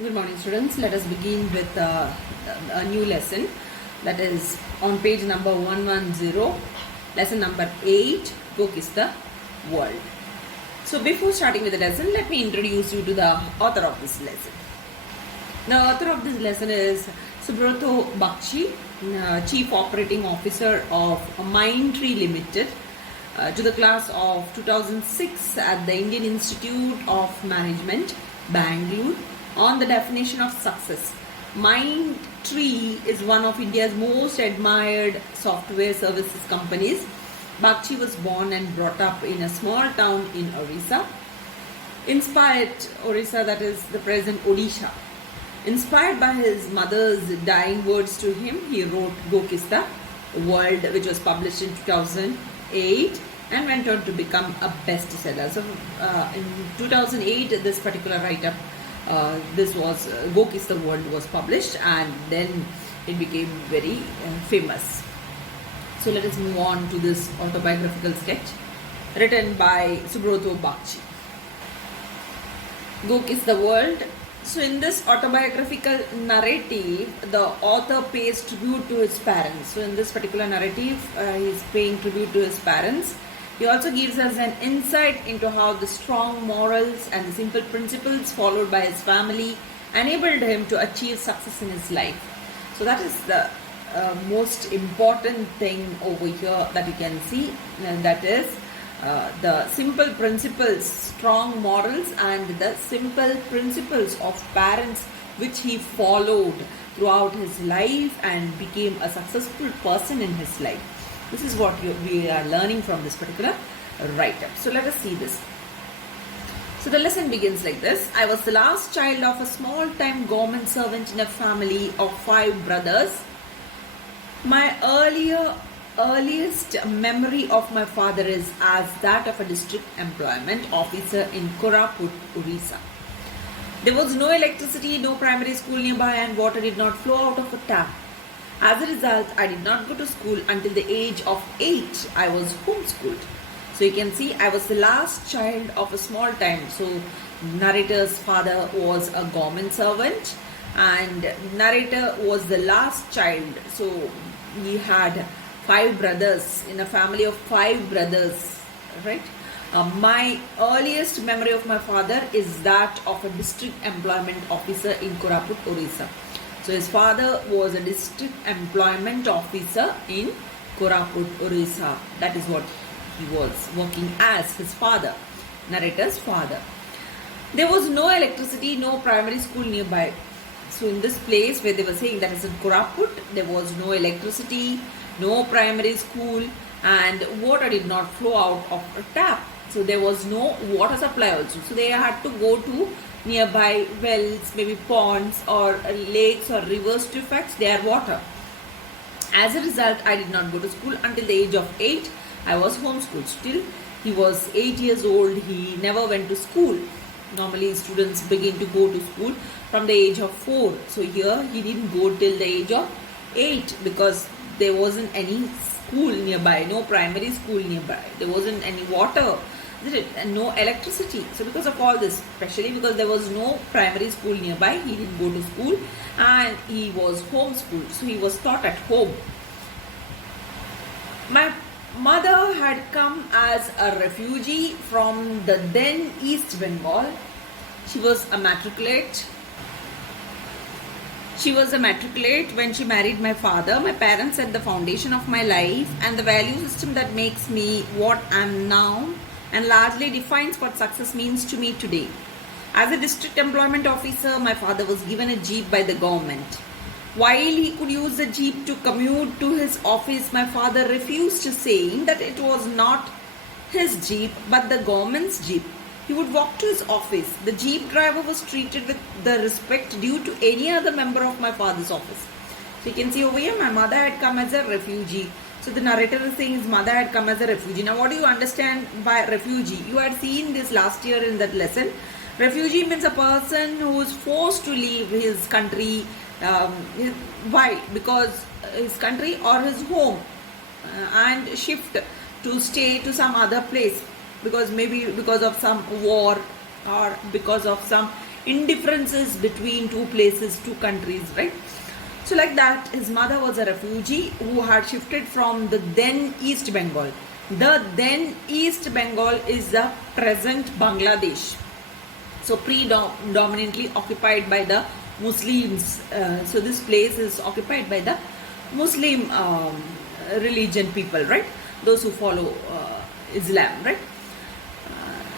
Good morning, students. Let us begin with a new lesson, that is on page number 110, lesson number 8, Book is the World. So before starting with the lesson, let me introduce you to the author of this lesson. The author of this lesson is Subrata Bakshi, Chief Operating Officer of Mindtree Limited, to the class of 2006 at the Indian Institute of Management, Bangalore, on the definition of success. Mindtree is one of India's most admired software services companies. Bakshi was born and brought up in a small town in Orissa. That is the present Odisha. Inspired by his mother's dying words to him, he wrote Book is the World, which was published in 2008 and went on to become a bestseller. So in 2008, this particular write-up, this was Book is the World was published, and then it became very famous. So let us move on to this autobiographical sketch written by Subrata Bakshi. Book is the World. So in this autobiographical narrative, the author pays tribute to his parents. So in this particular narrative, he is paying tribute to his parents. He also gives us an insight into how the strong morals and the simple principles followed by his family enabled him to achieve success in his life. So that is the most important thing over here that you can see, and that is the simple principles, strong morals, and the simple principles of parents which he followed throughout his life and became a successful person in his life. This is what we are learning from this particular write-up. So let us see this. So the lesson begins like this. I was the last child of a small-time government servant in a family of 5 brothers. My earliest memory of my father is as that of a district employment officer in Koraput, Orissa. There was no electricity, no primary school nearby, and water did not flow out of a tap. As a result, I did not go to school until the age of 8. I was homeschooled. So you can see I was the last child of a small time. So narrator's father was a government servant and narrator was the last child. So he had 5 brothers in a family of 5 brothers, right? My earliest memory of my father is that of a district employment officer in Koraput, Orissa. So his father was a district employment officer in Koraput, Orissa. That is what he was working as, his father, narrator's father. There was no electricity, no primary school nearby. So in this place where they were saying that is in Koraput, there was no electricity, no primary school, and water did not flow out of a tap. So there was no water supply also. So they had to go to nearby wells, maybe ponds or lakes or rivers to fetch their water. As a result, I did not go to school until the age of 8. I was homeschooled. Still, he was 8 years old. He never went to school. Normally, students begin to go to school from the age of 4. So here, he didn't go till the age of 8 because there wasn't any school nearby, no primary school nearby. There wasn't any water, and no electricity. So because of all this, especially because there was no primary school nearby, he didn't go to school and he was homeschooled. So he was taught at home. My mother had come as a refugee from the then East Bengal. She was a matriculate. When she married my father. My parents set the foundation of my life and the value system that makes me what I am now and largely defines what success means to me today. As a district employment officer, my father was given a jeep by the government. While he could use the jeep to commute to his office, my father refused, saying that it was not his jeep but the government's jeep. He would walk to his office. The jeep driver was treated with the respect due to any other member of my father's office. So you can see over here, my mother had come as a refugee. So the narrator is saying his mother had come as a refugee. Now what do you understand by refugee? You had seen this last year in that lesson. Refugee means a person who is forced to leave his country. Why? Because his country or his home and shift to stay to some other place. Because maybe because of some war or because of some indifferences between two places, two countries, right? So like that, his mother was a refugee who had shifted from the then East Bengal. The then East Bengal is the present Bangladesh. So predominantly occupied by the Muslims. So this place is occupied by the Muslim religion people, right? Those who follow Islam, right?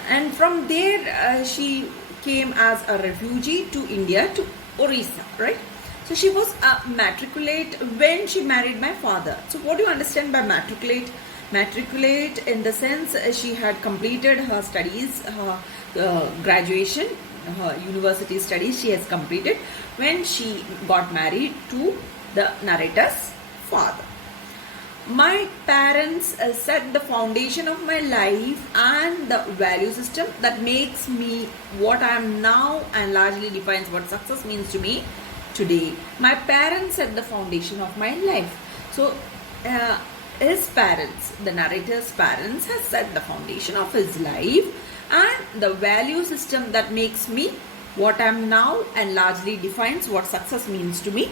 And from there she came as a refugee to India, to Orissa, right? So she was a matriculate when she married my father. So what do you understand by matriculate? Matriculate in the sense she had completed her studies, her graduation, her university studies she has completed when she got married to the narrator's father. My parents set the foundation of my life and the value system that makes me what I am now and largely defines what success means to me today. My parents set the foundation of my life. So his parents, the narrator's parents, has set the foundation of his life and the value system that makes me what I am now and largely defines what success means to me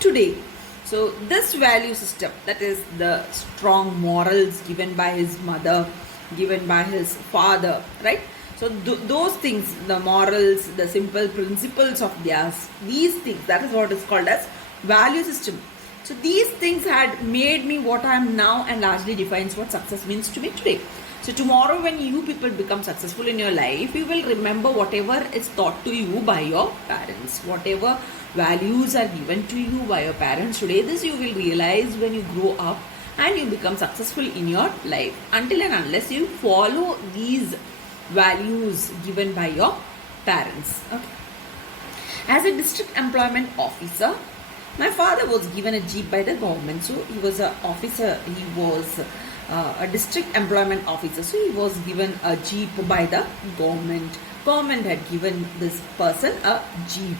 today. So this value system, that is the strong morals given by his mother, given by his father, right? So those things, the morals, the simple principles of theirs, these things, that is what is called as value system. So these things had made me what I am now and largely defines what success means to me today. So tomorrow when you people become successful in your life, you will remember whatever is taught to you by your parents, whatever values are given to you by your parents today. This you will realize when you grow up and you become successful in your life. Until and unless you follow these values given by your parents. Okay. As a district employment officer, my father was given a jeep by the government. So he was an officer, he was a district employment officer. So he was given a jeep by the government. Government had given this person a jeep.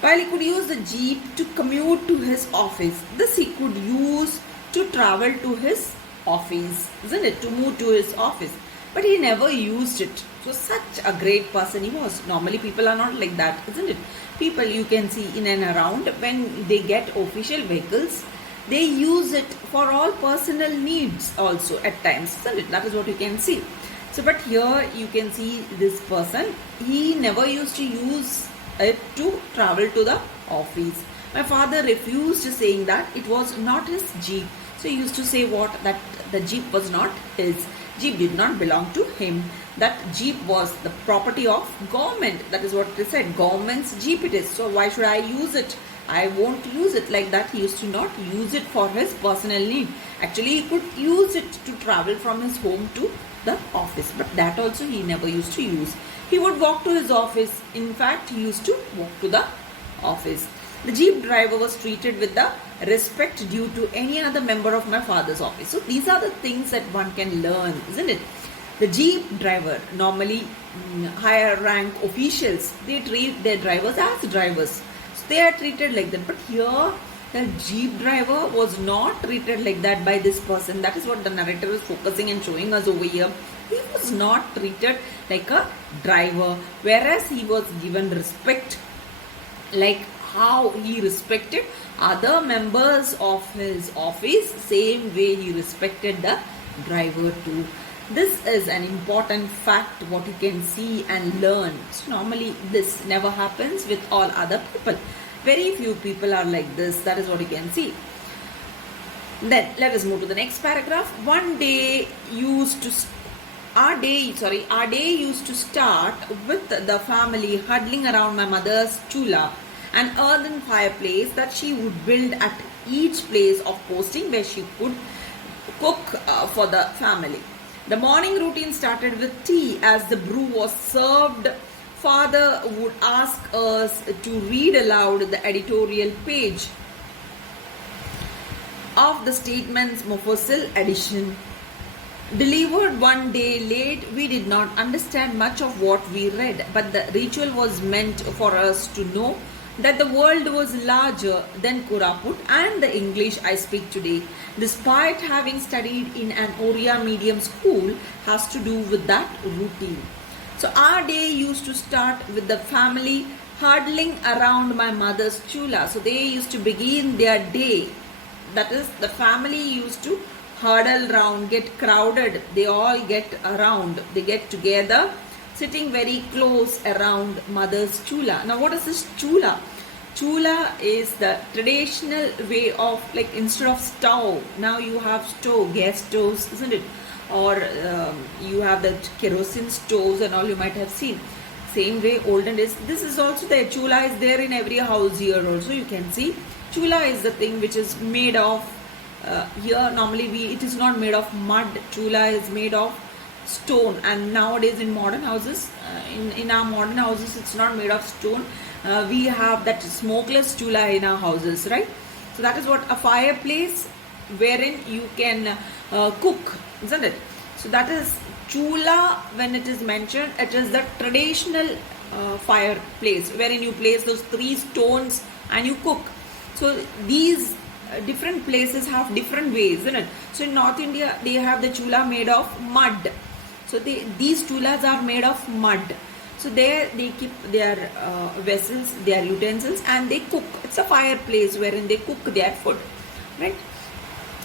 While he could use the jeep to commute to his office, this he could use to travel to his office, isn't it? To move to his office. But he never used it. So such a great person he was. Normally people are not like that, isn't it? People you can see in and around, when they get official vehicles, they use it for all personal needs also at times, isn't it? That is what you can see. So but here you can see this person, he never used to use it to travel to the office. My father refused, saying that it was not his jeep. So he used to say what? That the jeep was not his. Jeep did not belong to him. That jeep was the property of government. That is what they said. Government's jeep it is. So why should I use it? I won't use it. Like that, he used to not use it for his personal need. Actually, he could use it to travel from his home to the office. But that also he never used to use. He would walk to his office. In fact, he used to walk to the office. The jeep driver was treated with the respect due to any other member of my father's office. So these are the things that one can learn, isn't it? The jeep driver, normally higher rank officials, they treat their drivers as drivers. So they are treated like that. But here, the jeep driver was not treated like that by this person. That is what the narrator is focusing and showing us over here. He was not treated like a driver, whereas he was given respect, like how he respected other members of his office, same way he respected the driver too. This is an important fact what you can see and learn. So normally this never happens with all other people. Very few people are like this. That is what you can see. Then let us move to the next paragraph. Our day used to start with the family huddling around my mother's chula, an earthen fireplace that she would build at each place of posting where she could cook for the family. The morning routine started with tea. As the brew was served, father would ask us to read aloud the editorial page of the Statesman's Mofussil edition. Delivered one day late, we did not understand much of what we read, but the ritual was meant for us to know that the world was larger than Koraput and the English I speak today, despite having studied in an Oriya medium school, has to do with that routine. So our day used to start with the family huddling around my mother's chula. So they used to begin their day. That is, the family used to huddle around, get crowded. They all get around. They get together, sitting very close around mother's chula. Now, what is this chula? Chula is the traditional way of, like, instead of stove, now you have stove, gas stoves, isn't it? Or you have the kerosene stoves and all, you might have seen. Same way, olden days. This is also there. Chula is there in every house here also. You can see. Chula is the thing which is made of, here normally it is not made of mud. Chula is made of stone, and nowadays in modern houses, in our modern houses, it's not made of stone. We have that smokeless chula in our houses, right? So that is what a fireplace wherein you can cook, isn't it? So that is chula. When it is mentioned, it is the traditional fireplace wherein you place those 3 stones and you cook. So these different places have different ways, isn't it? So in North India, they have the chula made of mud. So these chulas are made of mud. So there they keep their vessels, their utensils, and they cook. It's a fireplace wherein they cook their food, right?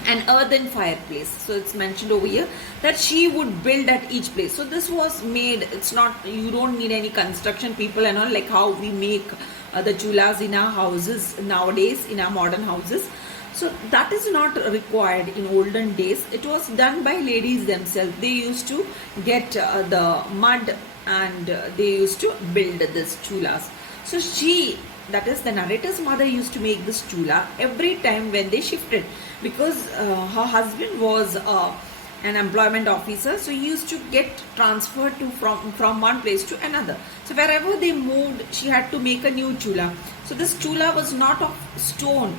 An earthen fireplace. So it's mentioned over here that she would build at each place. So this was made. It's not, you don't need any construction people and all, like how we make the chulas in our houses nowadays, in our modern houses. So that is not required in olden days. It was done by ladies themselves. They used to get the mud and they used to build this chulas. So she, that is the narrator's mother, used to make this chula every time when they shifted, because her husband was an employment officer, so he used to get transferred to from one place to another. So wherever they moved, she had to make a new chula. So this chula was not of stone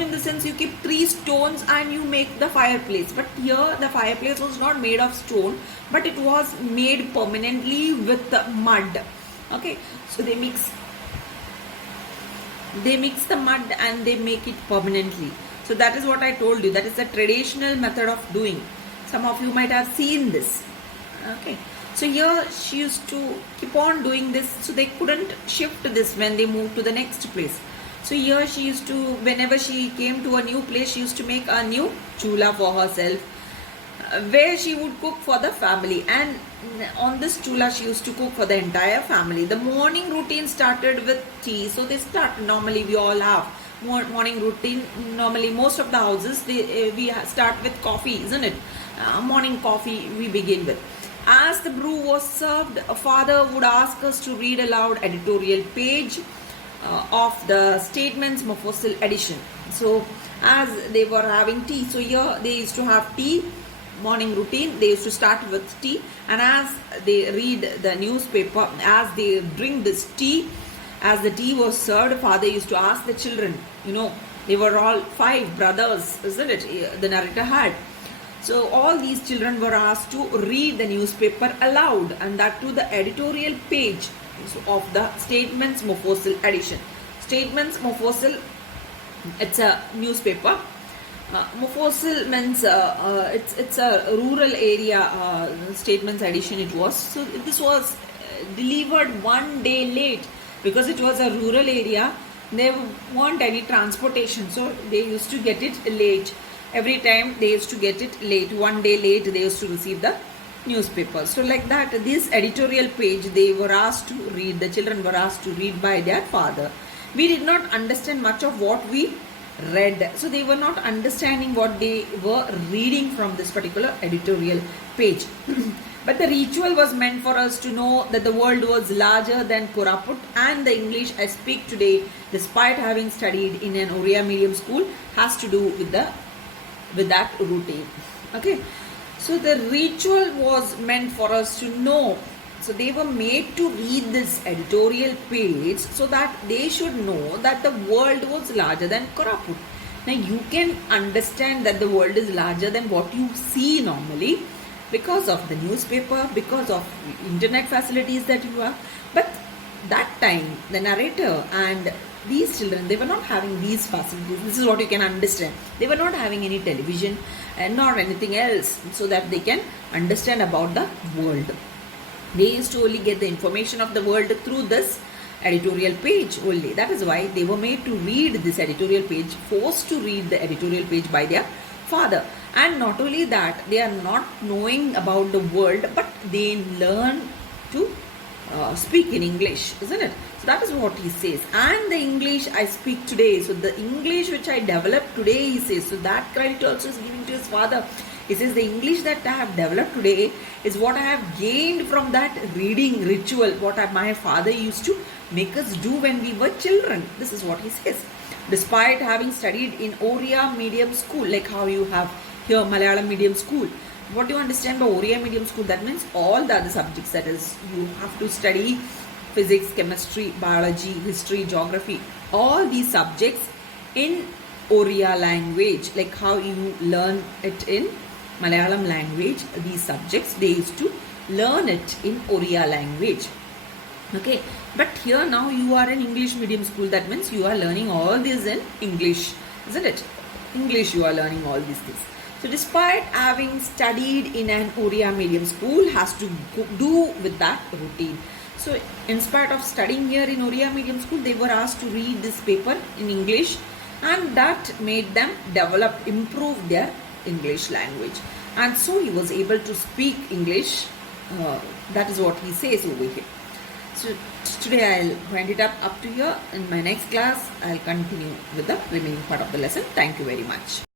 in the sense you keep 3 stones and you make the fireplace, but here the fireplace was not made of stone, but it was made permanently with the mud. Okay, so they mix the mud and they make it permanently. So that is what I told you. That is the traditional method of doing. Some of you might have seen this. Okay, so here she used to keep on doing this, so they couldn't shift this when they moved to the next place. So here she used to, whenever she came to a new place, she used to make a new chula for herself, where she would cook for the family. And on this chula, she used to cook for the entire family. The morning routine started with tea. So they start, normally we all have morning routine. Normally most of the houses, we start with coffee, isn't it? Morning coffee we begin with. As the brew was served, a father would ask us to read aloud editorial page of the Statements Mofussil edition. So as they were having tea, so here they used to have tea, morning routine, they used to start with tea, and as they read the newspaper, as they drink this tea, as the tea was served, father used to ask the children, they were all 5 brothers, isn't it, the narrator had. So all these children were asked to read the newspaper aloud, and that to the editorial page of the Statements Mofussil edition. Statements Mofussil, it's a newspaper. Mofussil means it's a rural area Statements edition it was. So this was delivered one day late because it was a rural area. They weren't any transportation, so they used to get it late. Every time they used to get it late, one day late they used to receive the newspaper. So like that, this editorial page they were asked to read, the children were asked to read by their father. We did not understand much of what we read, so they were not understanding what they were reading from this particular editorial page. But the ritual was meant for us to know that the world was larger than Koraput, and the English I speak today, despite having studied in an Oriya medium school, has to do with that routine. Okay, so the ritual was meant for us to know. So they were made to read this editorial page so that they should know that the world was larger than Koraput. Now you can understand that the world is larger than what you see normally because of the newspaper, because of internet facilities that you have. But that time the narrator and these children, they were not having these facilities. This is what you can understand. They were not having any television and not anything else so that they can understand about the world. They used to only get the information of the world through this editorial page only. That is why they were made to read this editorial page, forced to read the editorial page by their father. And not only that, they are not knowing about the world, but they learn to speak in English, isn't it? So that is what he says. And the English I speak today, so the English which I developed today, he says, so that credit also is giving to his father. He says the English that I have developed today is what I have gained from that reading ritual, what my father used to make us do when we were children. This is what he says. Despite having studied in Oriya medium school, like how you have here Malayalam medium school. What do you understand by Oriya medium school? That means all the other subjects, that is, you have to study physics, chemistry, biology, history, geography, all these subjects in Oriya language, like how you learn it in Malayalam language. These subjects, they used to learn it in Oriya language. Okay, but here now you are in English medium school. That means you are learning all this in English, isn't it? English, you are learning all these things. So despite having studied in an Oriya medium school, has to do with that routine. So in spite of studying here in Oriya medium school, they were asked to read this paper in English, and that made them develop, improve their English language. And so he was able to speak English. That is what he says over here. So today I'll wind it up to here. In my next class, I'll continue with the remaining part of the lesson. Thank you very much.